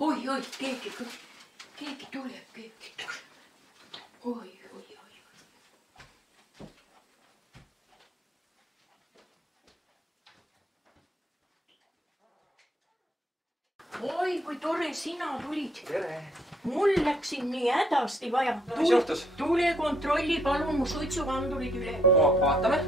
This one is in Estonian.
Oi, keegi tuleb. Oi. Oi, kui tore sina tulid. Tere! Mul läks siin nii hädasti vaja. Mis juhtus? Tule kontrolli palun mu suitsukandurid üle. Vaatame.